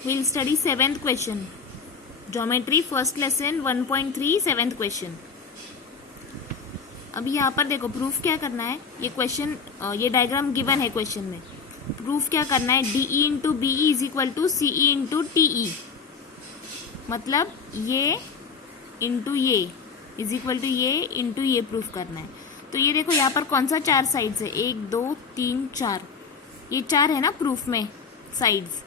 we'll study 7th question. Geometry first lesson 1.3 7th question. अभी यहाँ पर देखो प्रूफ क्या करना है. ये क्वेश्चन, ये डायग्राम गिवन है क्वेश्चन में. प्रूफ क्या करना है, DE into BE is equal to CE into TE. मतलब ये इंटू ये इज इक्वल टू ये इंटू ये प्रूफ करना है. तो ये देखो यहाँ पर कौन सा 4 साइड्स है, 1 2 3 4. ये 4 है ना प्रूफ में साइड्स.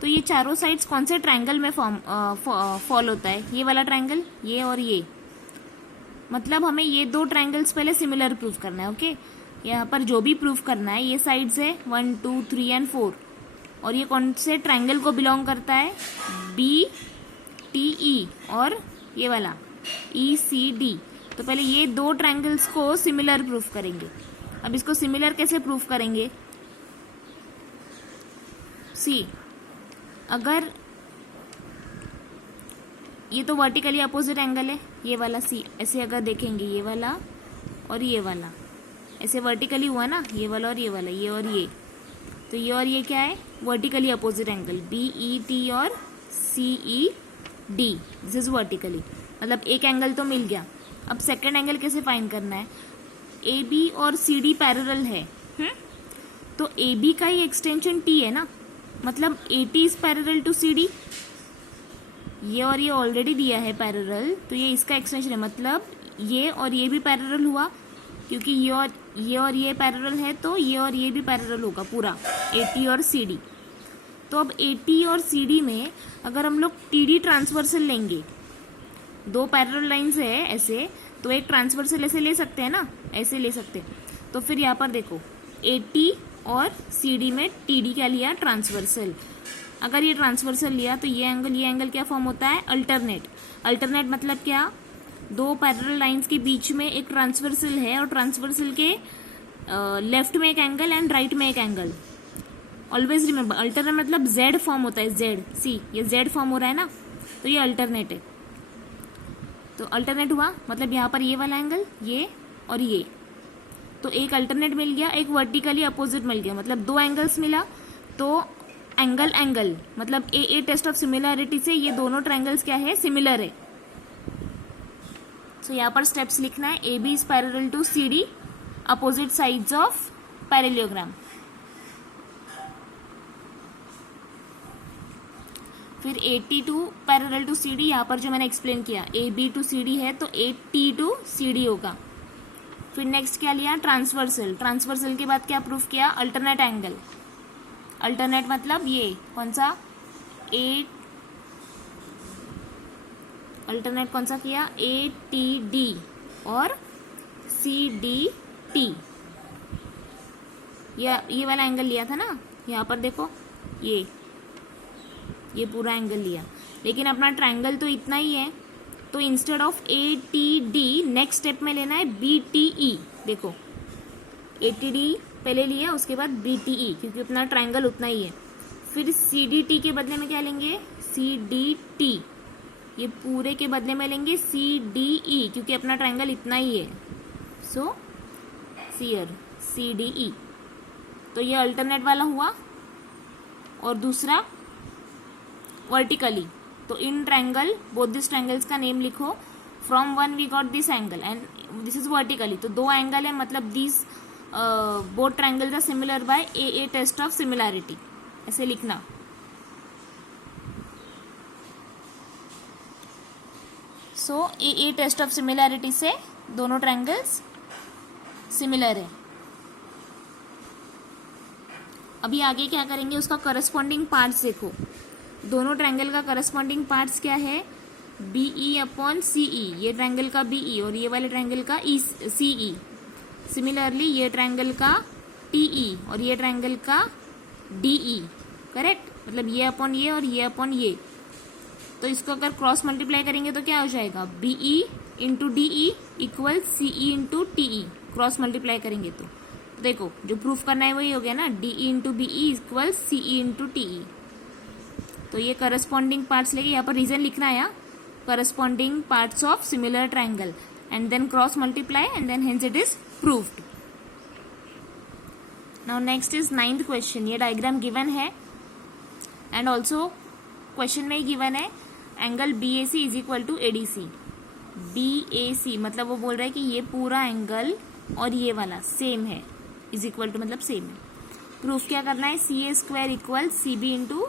तो ये चारों साइड्स कौन से ट्रायंगल में फॉल होता है, ये वाला ट्रायंगल, ये और ये. मतलब हमें ये 2 ट्रायंगल्स पहले सिमिलर प्रूफ करना है. ओके, यहाँ पर जो भी प्रूफ करना है, ये साइड्स है 1 2 3 एंड 4. और ये कौन से ट्रायंगल को बिलोंग करता है, BTE और ये वाला ECD. तो पहले ये 2 ट्रायंगल्स को सिमिलर प्रूफ करेंगे. अब इसको सिमिलर कैसे प्रूफ करेंगे, सी, अगर ये तो वर्टिकली अपोजिट एंगल है, ये वाला सी, ऐसे अगर देखेंगे ये वाला और ये वाला ऐसे वर्टिकली हुआ ना, ये वाला और ये वाला, ये और ये. तो ये और ये क्या है, वर्टिकली अपोजिट एंगल, BET और CED. This is vertically. मतलब एक एंगल तो मिल गया. अब सेकेंड एंगल कैसे फाइंड करना है, AB और CD पैरेलल है. तो AB का ही एक्सटेंशन T है ना, मतलब AT is parallel to CD. ये और ये ऑलरेडी दिया है पैरेलल, तो ये इसका एक्सटेंशन है. मतलब ये और ये भी पैरेलल हुआ, क्योंकि ये और ये पैरेलल है, तो ये और ये भी पैरेलल होगा पूरा, AT और CD. तो अब AT और CD में अगर हम लोग TD ट्रांसवर्सल लेंगे, 2 पैरेलल लाइंस है ऐसे, तो एक ट्रांसवर्सल ऐसे ले सकते हैं ना, ऐसे ले सकते हैं. तो फिर यहाँ पर देखो AT और CD में TD क्या लिया, ट्रांसवर्सल. अगर ये ट्रांसवर्सल लिया तो ये एंगल क्या फॉर्म होता है, अल्टरनेट. अल्टरनेट मतलब क्या, 2 पैरेलल लाइंस के बीच में एक ट्रांसवर्सल है और ट्रांसवर्सल के लेफ्ट में एक एंगल एंड राइट में एक एंगल. ऑलवेज रिमेंबर, अल्टरनेट मतलब Z फॉर्म होता है, Z. सी, ये Z फॉर्म हो रहा है ना, तो ये अल्टरनेट है. तो अल्टरनेट हुआ मतलब यहाँ पर ये वाला एंगल, ये और ये. तो एक अल्टरनेट मिल गया, एक वर्टिकली अपोजिट मिल गया. मतलब 2 एंगल्स मिला. तो एंगल मतलब ए टेस्ट ऑफ सिमिलैरिटी से ये दोनों ट्रायंगल्स क्या है, सिमिलर है. सो यहाँ पर स्टेप्स लिखना है, AB is parallel to CD, opposite sides of parallelogram. फिर AT to parallel to CD, यहाँ पर जो मैंने एक्सप्लेन किया, AB टू CD है तो AT टू CD होगा. फिर नेक्स्ट क्या लिया, ट्रांसवर्सल. ट्रांसवर्सल के बाद क्या प्रूफ किया, अल्टरनेट एंगल. अल्टरनेट मतलब ये कौन सा, अल्टरनेट कौन सा किया, ATD और CDT. ये वाला एंगल लिया था ना, यहाँ पर देखो ये पूरा एंगल लिया. लेकिन अपना ट्रायंगल तो इतना ही है, तो instead of ATD next step में लेना है BTE. देखो ATD पहले लिया, उसके बाद BTE, क्योंकि अपना ट्रायंगल उतना ही है. फिर CDT के बदले में क्या लेंगे, CDT. ये पूरे के बदले में लेंगे CDE, क्योंकि अपना ट्रायंगल इतना ही है. सो CDE. तो ये अल्टरनेट वाला हुआ. और दूसरा वर्टिकली. तो इन ट्रायंगल, बोथ दिस ट्रायंगल्स का नेम लिखो. From one we got this angle and this is vertically. तो 2 एंगल है, मतलब this both triangles are similar by a test of similarity. ऐसे लिखना. So a test of similarity से दोनों triangles similar है. अभी आगे क्या करेंगे, उसका करस्पॉन्डिंग पार्ट्स देखो. दोनों ट्रायंगल का करस्पॉन्डिंग पार्ट्स क्या है, BE अपॉन CE. ये ट्रायंगल का BE और ये वाले ट्रायंगल का CE. सिमिलरली ये ट्रायंगल का TE और ये ट्रायंगल का DE. करेक्ट, मतलब ये अपॉन ये और ये अपॉन ये. तो इसको अगर क्रॉस मल्टीप्लाई करेंगे तो क्या हो जाएगा, BE into DE equal CE into TE. Cross multiply करेंगे तो देखो जो प्रूफ करना है वही हो गया ना, DE into BE equal CE into TE. तो ये करस्पॉन्डिंग पार्ट्स लेके यहाँ पर रीजन लिखना है, corresponding parts of similar triangle, and then cross multiply and then hence it is proved. Now next is 9th question. ये डायग्राम गिवन है and also question में ही गिवन है angle BAC is equal to ADC। BAC मतलब वो बोल रहा है कि ये पूरा एंगल और ये वाला सेम है, इज इक्वल टू मतलब सेम है। प्रूफ क्या करना है, CA² equal CB into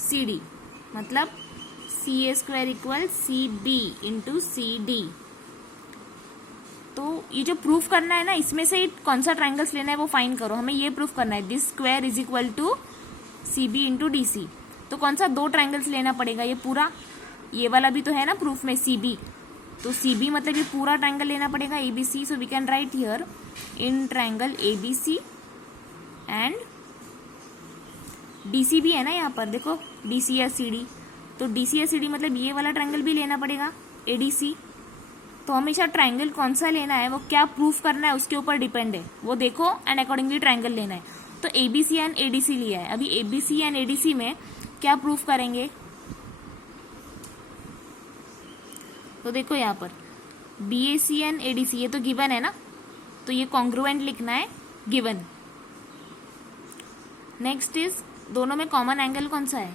CD, मतलब CA² equal CB into CD। तो ये जो प्रूफ करना है ना, इसमें से कौन सा ट्राइंगल्स लेना है वो फाइंड करो। हमें ये प्रूफ करना है this square is equal to CB into DC। तो कौन सा दो ट्राइंगल्स लेना पड़ेगा, ये पूरा, ये वाला भी तो है ना प्रूफ में CB, तो CB मतलब ये पूरा ट्राइंगल लेना पड़ेगा ABC। So we can write here in triangle ABC and DC भी है ना यहाँ पर, देखो DC या CD, तो DC या CD मतलब ये वाला ट्राइंगल भी लेना पड़ेगा ADC। तो हमेशा ट्राइंगल कौन सा लेना है, वो क्या प्रूफ करना है उसके ऊपर डिपेंड है, वो देखो एंड अकॉर्डिंगली ट्राइंगल लेना है। तो ABC एंड ADC लिया है, अभी ABC एंड ADC में क्या प्रूफ करेंगे, तो देखो यहाँ पर BAC एंड ADC ये तो गिवन है ना, तो ये कॉन्ग्रुएंट लिखना है गिवन। नेक्स्ट इज दोनों में कॉमन एंगल कौन सा है,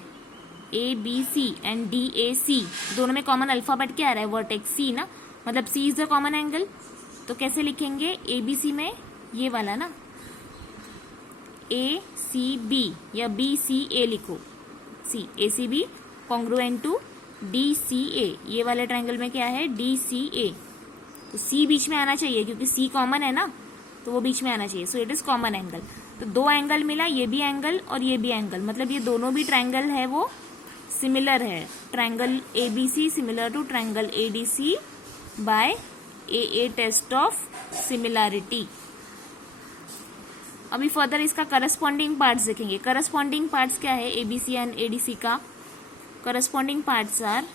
ABC एंड DAC, दोनों में कॉमन अल्फाबेट क्या आ रहा है, वर्टेक्स C ना, मतलब C is the common angle. तो कैसे लिखेंगे, ABC में ये वाला ना ACB या BCA लिखो, ACB कॉन्ग्रुएंट टू DCA, ये वाले ट्राइंगल में क्या है DCA, तो C बीच में आना चाहिए क्योंकि C कॉमन है ना, तो वो बीच में आना चाहिए। So it is common angle. तो दो एंगल मिला, ये भी एंगल और ये भी एंगल, मतलब ये दोनों भी ट्राइंगल है वो सिमिलर है। Triangle ABC similar to triangle ADC by AA test of similarity. अभी फर्दर इसका करस्पॉन्डिंग पार्ट्स देखेंगे। करस्पॉन्डिंग पार्ट्स क्या है ABC एंड ADC का, corresponding parts are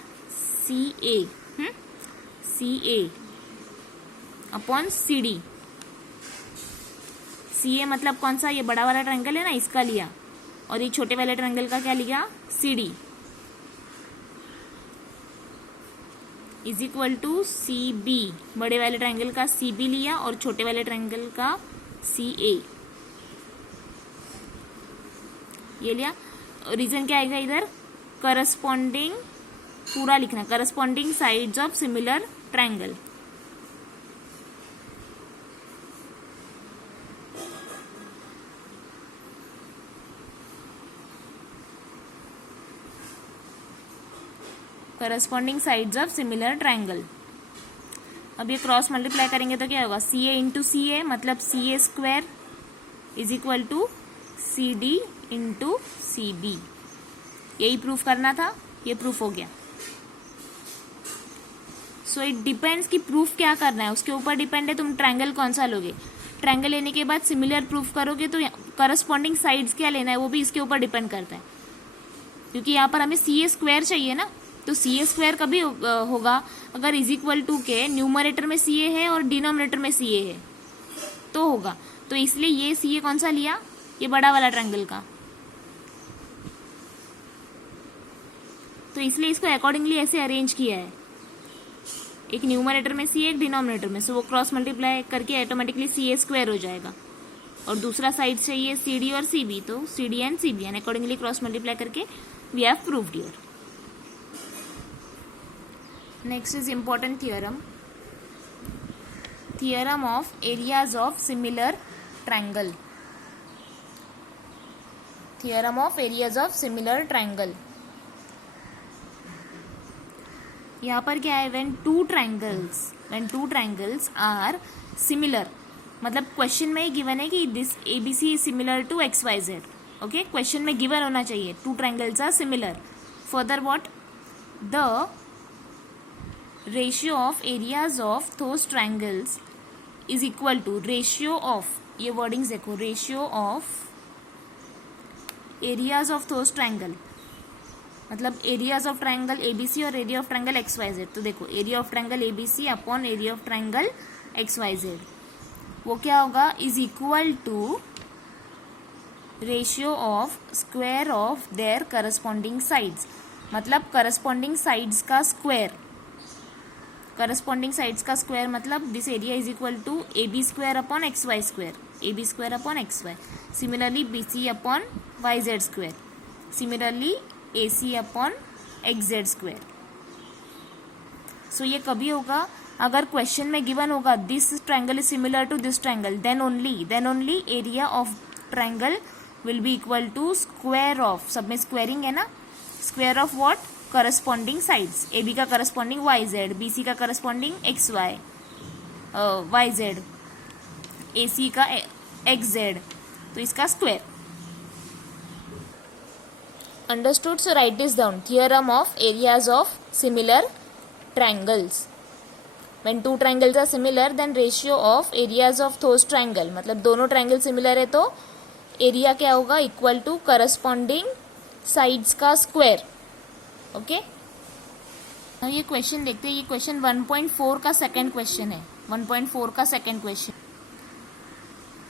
CA upon CD। CA मतलब कौन सा, ये बड़ा वाला ट्रायंगल है ना, इसका लिया, और ये छोटे वाले ट्रायंगल का क्या लिया CD is equal to CB। बड़े वाले ट्रायंगल का CB लिया और छोटे वाले ट्रायंगल का CA ये लिया। रीजन क्या आएगा इधर, करस्पॉन्डिंग पूरा लिखना, corresponding sides of similar triangle. Corresponding sides of similar triangle. अब ये क्रॉस मल्टीप्लाई करेंगे तो क्या होगा, CA इंटू CA मतलब CA² is equal to CD into CB। यही प्रूफ करना था, ये प्रूफ हो गया। सो इट डिपेंड्स कि प्रूफ क्या करना है, उसके ऊपर डिपेंड है तुम ट्रायंगल कौन सा लोगे। ट्रायंगल लेने के बाद सिमिलर प्रूफ करोगे तो करस्पॉन्डिंग साइड्स क्या लेना है वो भी इसके ऊपर डिपेंड करता है, क्योंकि यहाँ पर हमें CA² चाहिए ना, तो CA² कभी होगा अगर इज इक्वल टू के न्यूमरेटर में CA है और डिनोमिनेटर में CA है तो होगा। तो इसलिए ये CA कौन सा लिया, ये बड़ा वाला ट्रायंगल का, तो इसलिए इसको अकॉर्डिंगली ऐसे अरेंज किया है, एक न्यूमरेटर में CA एक डिनोमिनेटर में, सो वो क्रॉस मल्टीप्लाई करके ऑटोमेटिकली CA² हो जाएगा। और दूसरा साइड चाहिए CD और CB, तो CD and CB and accordingly cross multiply करके we have proved here. Next is important theorem. Theorem of areas of similar triangle. Theorem of areas of similar triangle. यहाँ पर क्या है, when two triangles are similar, मतलब question में ही given है कि this ABC is similar to XYZ. Okay, question में गिवन होना चाहिए two triangles are similar. Further what? The ratio of areas of those triangles is equal to ratio of, ये wordings देखो, ratio of areas of those triangle मतलब areas of triangle ABC और area of triangle XYZ। तो देखो area of triangle ABC upon area of triangle XYZ वो क्या होगा, is equal to ratio of square of their corresponding sides, मतलब corresponding sides का square, corresponding sides का square मतलब this area is equal to AB² upon XY², AB² upon XY, similarly BC upon YZ², similarly AC upon XZ²। सो ये कभी होगा अगर question में गिवन होगा this triangle is similar to this triangle, then only area of triangle will be equal to square of, सब में squaring है ना, square of what, corresponding sides. AB का करस्पॉन्डिंग YZ, BC का करस्पॉन्डिंग XY YZ, AC का XZ, तो इसका square. Understood? So right this down. Theorem of areas of similar triangles. When two triangles are similar, then ratio of areas of those triangle, मतलब दोनों triangle similar है तो area क्या होगा, equal to corresponding sides का square. Okay, अब ये question देखते हैं। ये क्वेश्चन 1.4 का सेकंड क्वेश्चन है। 1.4 का सेकंड क्वेश्चन,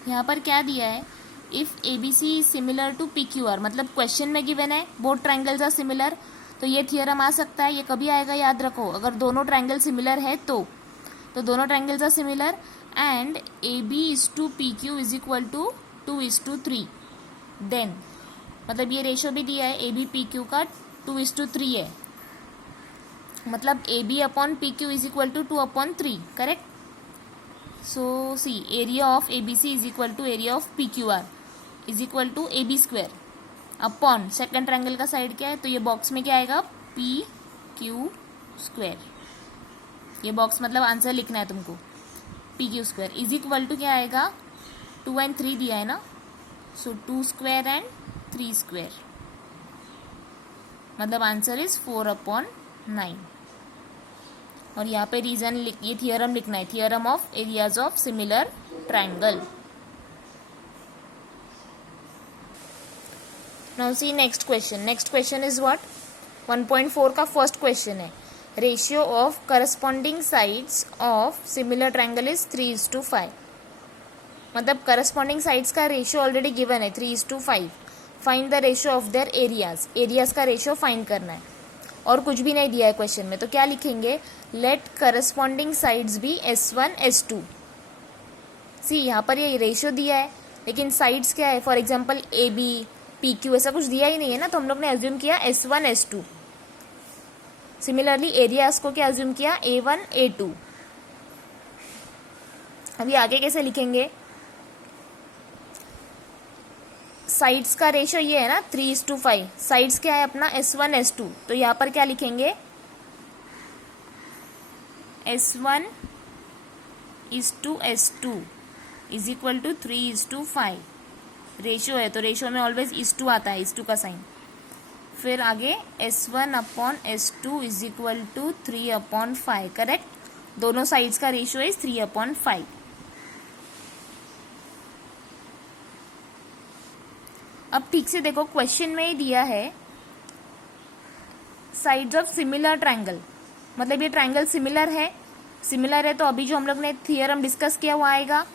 यहाँ पर क्या दिया है, if ABC similar to PQR, मतलब क्वेश्चन में गिवन है बोथ ट्रायंगल्स आर सिमिलर, तो ये थियरम आ सकता है। ये कभी आएगा याद रखो, अगर दोनों ट्रायंगल सिमिलर है तो दोनों triangles are similar and AB is to PQ is equal to 2:3, then मतलब ये रेशो भी दिया है AB PQ का 2:3 है, मतलब AB upon PQ is equal to 2/3, correct. So see area of ABC is equal to area of PQR is equal to AB² upon second triangle का side क्या है, तो ये बॉक्स में क्या आएगा, PQ²। ये बॉक्स मतलब आंसर लिखना है तुमको, PQ² इज इक्वल टू क्या आएगा, 2 and 3 दिया है ना, सो 2² and 3², मतलब आंसर इज 4/9। और यहाँ पे रीजन ये थियरम लिखना है, theorem of areas of similar triangle. Now see next question. Next question is what, 1.4 का फर्स्ट क्वेश्चन है, ratio of corresponding sides of similar triangle is 3:5, मतलब करस्पॉन्डिंग साइड्स का रेशियो ऑलरेडी गिवन है 3:5। Find the ratio of their areas, areas का ratio find करना है, और कुछ भी नहीं दिया है क्वेश्चन में, तो क्या लिखेंगे, लेट करस्पॉन्डिंग साइड्स भी S1 S2। सी यहाँ पर ये रेशियो दिया है, लेकिन साइड्स क्या है, फॉर एग्जाम्पल AB PQ ऐसा कुछ दिया ही नहीं है ना, तो हम लोग ने एज्यूम किया S1 S2। सिमिलरली एरियाज को क्या एज्यूम किया, A1 A2। अभी आगे कैसे लिखेंगे, साइड्स का रेशियो ये है ना 3:5, साइड्स क्या है अपना S1 S2, तो यहाँ पर क्या लिखेंगे, S1 S2 is equal to 3:5। Ratio है तो रेशियो में ऑलवेज इस2 आता है, इस2 का साइन। फिर आगे S1 upon S2 is equal to 3/5, correct. दोनों साइड्स का रेशियो इज 3/5। अब ठीक से देखो, क्वेश्चन में ही दिया है साइड्स ऑफ सिमिलर ट्रायंगल, मतलब ये ट्रायंगल सिमिलर है तो अभी जो हम लोग ने थियरम डिस्कस किया वो आएगा।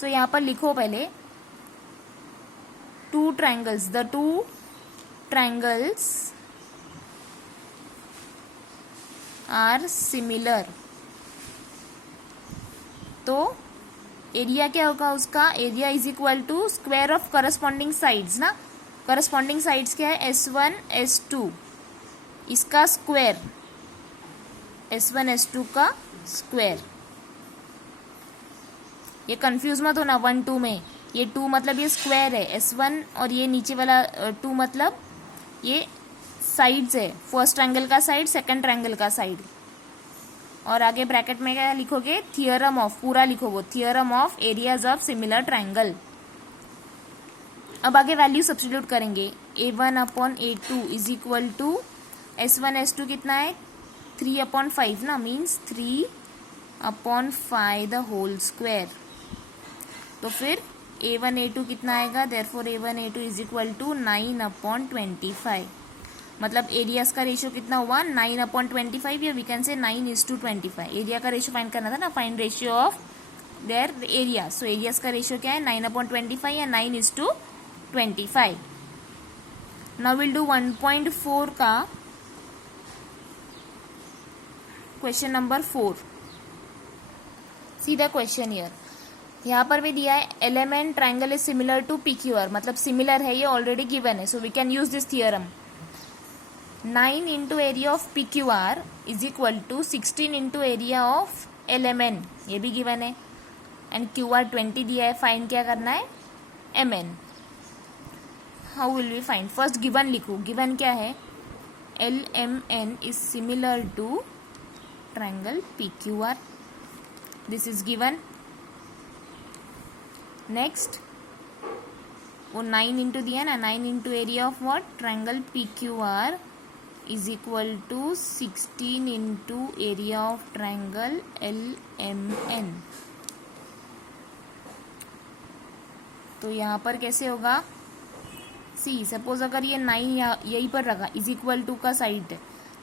तो यहाँ पर लिखो पहले, two triangles, the two triangles are similar, तो एरिया क्या होगा उसका, area is equal to square of corresponding sides ना। करस्पॉन्डिंग साइड्स क्या है, S1 S2, इसका स्क्वायर, S1 S2 का स्क्वायर। ये कंफ्यूज मत होना 1 2 में, ये 2 मतलब ये स्क्वायर है S1, और ये नीचे वाला 2 मतलब ये साइड्स है, फर्स्ट ट्रायंगल का साइड, सेकंड ट्रायंगल का साइड। और आगे ब्रैकेट में क्या लिखोगे, थियरम ऑफ, पूरा लिखो वो, theorem of areas of similar triangle. अब आगे वैल्यू सब्स्टिट्यूट करेंगे, A1 upon A2 is equal to S1 S2 कितना है, 3/5 ना, मीन्स 3/5 द होल स्क्वायर। तो फिर A1 A2 कितना आएगा, therefore A1 A2 is equal to 9/25, मतलब एरियाज का रेशियो कितना हुआ, 9/25, या वी कैन से 9:25। एरिया का रेशियो फाइंड करना था ना, find ratio of their area. So areas का रेशियो क्या है, 9/25 या 9:25। नाउ विल डू 1.4 का question number 4। See the question here, यहाँ पर भी दिया है element triangle is similar to PQR, मतलब सिमिलर है, ये ऑलरेडी गिवन है, so we can use this theorem. 9 into area of P Q R is equal to 16 into area of L M N, ये भी गिवन है, and Q R 20 दिया है, find क्या करना है, M N. How will we find? First given लिखो. Given क्या है, L M N is similar to triangle P Q R. This is given. Next वो 9 इंटू दिया ना, 9 into area of what, triangle P Q R is equal to 16 into area of triangle L M N. तो यहाँ पर कैसे होगा, सी suppose अगर ये 9 यहीं पर रखा, इज इक्वल टू का साइड है,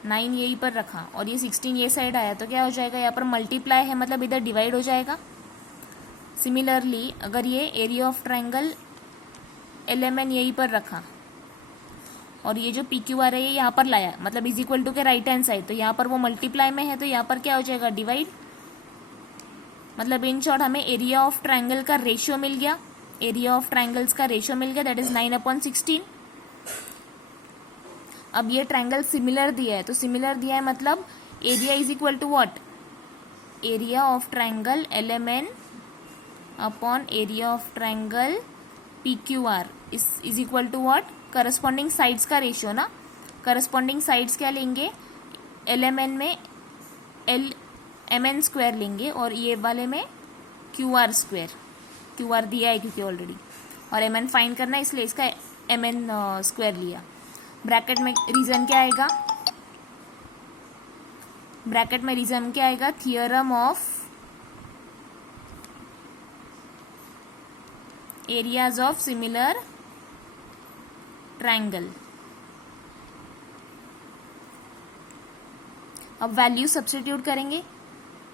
9 यहीं पर रखा और ये 16 ये साइड आया, तो क्या हो जाएगा, यहाँ पर मल्टीप्लाई है मतलब इधर डिवाइड हो जाएगा. सिमिलरली अगर ये area of triangle L M N यहीं पर रखा और ये जो पी क्यू आर है ये यहाँ पर लाया, मतलब इज इक्वल टू के राइट हैंड साइड, तो यहाँ पर वो मल्टीप्लाई में है, तो यहाँ पर क्या हो जाएगा, डिवाइड. मतलब इन शॉर्ट हमें एरिया ऑफ ट्रायंगल का रेशियो मिल गया, एरिया ऑफ ट्रायंगल्स का रेशियो मिल गया, दैट इज 9/16. अब ये ट्रायंगल सिमिलर दिया है, तो सिमिलर दिया है मतलब area is equal to what, area of triangle L M N upon area of triangle P Q R is equal to what, corresponding sides का रेशियो ना. करस्पॉन्डिंग साइड्स क्या लेंगे, एल एम एन में L M N square लेंगे और ये वाले में Q R square. Q R दिया है क्योंकि ऑलरेडी, और एम एन फाइंड करना है इसलिए इसका एम एन स्क्वायर लिया. ब्रैकेट में रीजन क्या आएगा, ब्रैकेट में रीजन क्या आएगा, theorem of areas of similar triangle. अब वैल्यू सब्स्टिट्यूट करेंगे,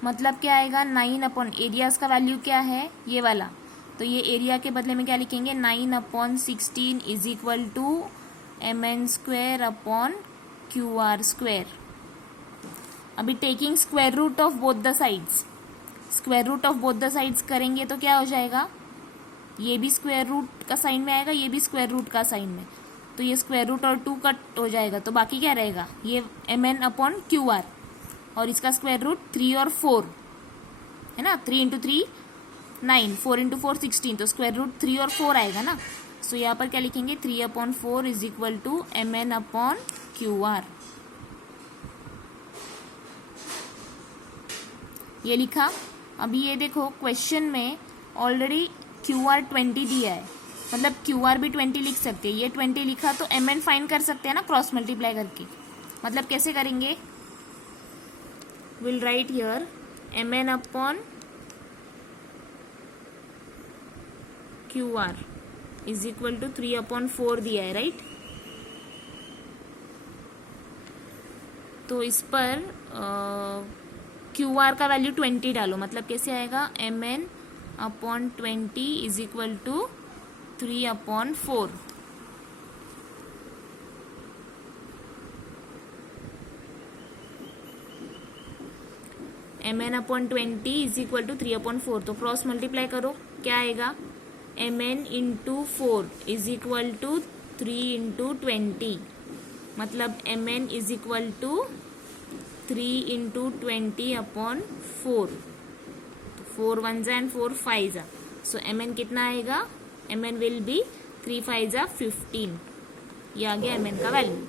मतलब क्या आएगा, 9 अपॉन एरियाज का वैल्यू क्या है, ये वाला, तो ये एरिया के बदले में क्या लिखेंगे, 9/16 is equal to M N square upon Q R square. अभी taking square root of both the sides, square root of both the sides करेंगे तो क्या हो जाएगा, ये भी स्क्वायर रूट का साइन में आएगा, ये भी स्क्वायर रूट का साइन में, तो ये स्क्वायर रूट और 2 कट हो जाएगा, तो बाकी क्या रहेगा, ये M N upon Q R, और इसका स्क्वायर रूट 3 और 4 है ना, 3 इंटू 3 9, 4 इंटू 4 16, तो स्क्वायर रूट 3 और 4 आएगा ना. सो यहाँ पर क्या लिखेंगे, 3/4 is equal to M N upon Q R. ये लिखा. अभी ये देखो क्वेश्चन में ऑलरेडी क्यू आर 20 दिया है, मतलब क्यू आर भी 20 लिख सकते हैं, ये 20 लिखा तो एम एन फाइंड कर सकते हैं ना क्रॉस मल्टीप्लाई करके. मतलब कैसे करेंगे, will write here M N upon Q R is equal to 3/4 दिया है, राइट. तो इस पर क्यू आर का वैल्यू 20 डालो, मतलब कैसे आएगा, M N upon 20 is equal to 3/4. M N upon 20 is equal to 3/4, तो क्रॉस मल्टीप्लाई करो, क्या आएगा, M N into 4 is equal to 3 into 20, मतलब M N is equal to 3 into 20/4. 4 1s and 4 5s, so M N कितना आएगा, M N will be 3 5s 15. ये आ गया M N का वैल्यू.